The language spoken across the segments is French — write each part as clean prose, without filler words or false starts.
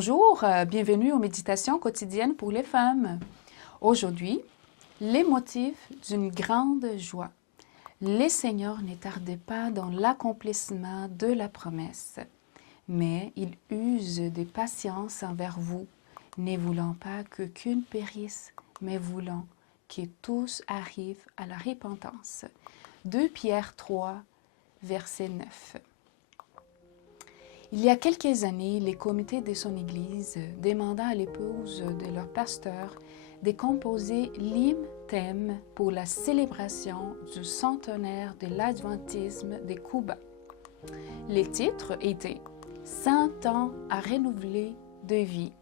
Bonjour, bienvenue aux méditations quotidiennes pour les femmes. Aujourd'hui, les motifs d'une grande joie. Les seigneurs ne tardaient pas dans l'accomplissement de la promesse, mais ils usent de patience envers vous, ne voulant pas qu'aucune périsse, mais voulant que tous arrivent à la repentance. 2 Pierre 3, verset 9. Il y a quelques années, les comités de son Église demanda à l'épouse de leur pasteur de composer l'hymne thème pour la célébration du centenaire de l'adventisme de Cuba. Les titres étaient « 100 ans à renouveler de vie ».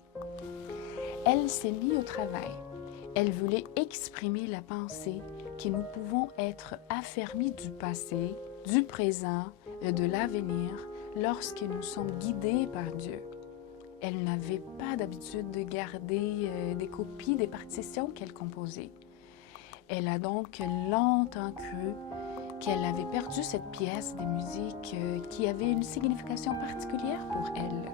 Elle s'est mise au travail. Elle voulait exprimer la pensée que nous pouvons être affermis du passé, du présent et de l'avenir lorsque nous sommes guidés par Dieu. Elle n'avait pas d'habitude de garder des copies des partitions qu'elle composait. Elle a donc longtemps cru qu'elle avait perdu cette pièce de musique qui avait une signification particulière pour elle.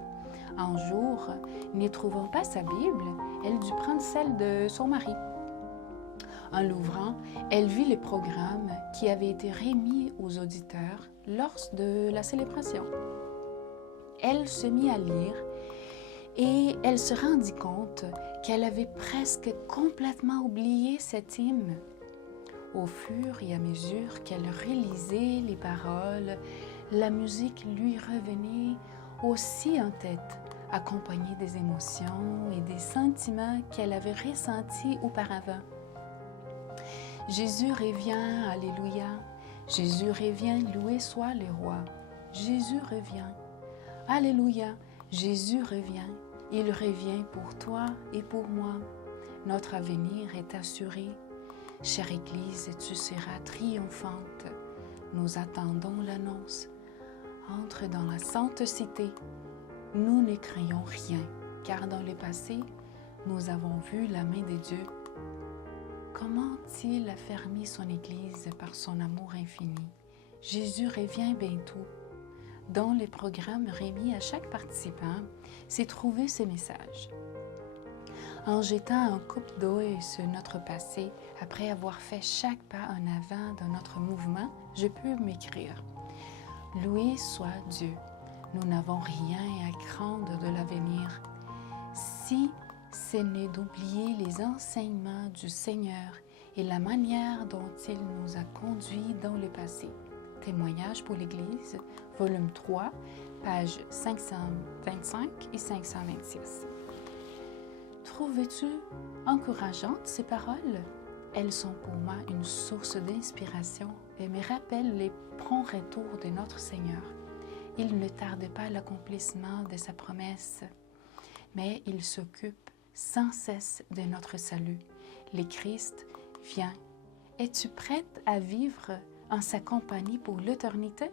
Un jour, n'y trouvant pas sa Bible, elle dut prendre celle de son mari. En l'ouvrant, elle vit les programmes qui avaient été remis aux auditeurs lors de la célébration. Elle se mit à lire et elle se rendit compte qu'elle avait presque complètement oublié cet hymne. Au fur et à mesure qu'elle relisait les paroles, la musique lui revenait aussi en tête, accompagnée des émotions et des sentiments qu'elle avait ressentis auparavant. Jésus revient, alléluia. Jésus revient, loué soit le roi. Jésus revient, alléluia. Jésus revient, il revient pour toi et pour moi. Notre avenir est assuré. Chère Église, tu seras triomphante. Nous attendons l'annonce. Entre dans la sainte cité. Nous ne craignons rien, car dans le passé, nous avons vu la main de Dieu. Comment a-t-il affermi son Église par son amour infini? Jésus revient bientôt. Dans les programmes remis à chaque participant, c'est trouvé ce message. En jetant un coup d'œil sur notre passé, après avoir fait chaque pas en avant dans notre mouvement, je peux m'écrire « Loué soit Dieu, nous n'avons rien à craindre de l'avenir. Si ce n'est d'oublier les enseignements du Seigneur et la manière dont il nous a conduits dans le passé. » Témoignage pour l'Église, volume 3, pages 525 et 526. Trouves-tu encourageantes ces paroles? Elles sont pour moi une source d'inspiration et me rappellent les prompts retours de notre Seigneur. Il ne tarde pas l'accomplissement de sa promesse, mais il s'occupe sans cesse de notre salut. Le Christ vient. Es-tu prête à vivre en sa compagnie pour l'éternité?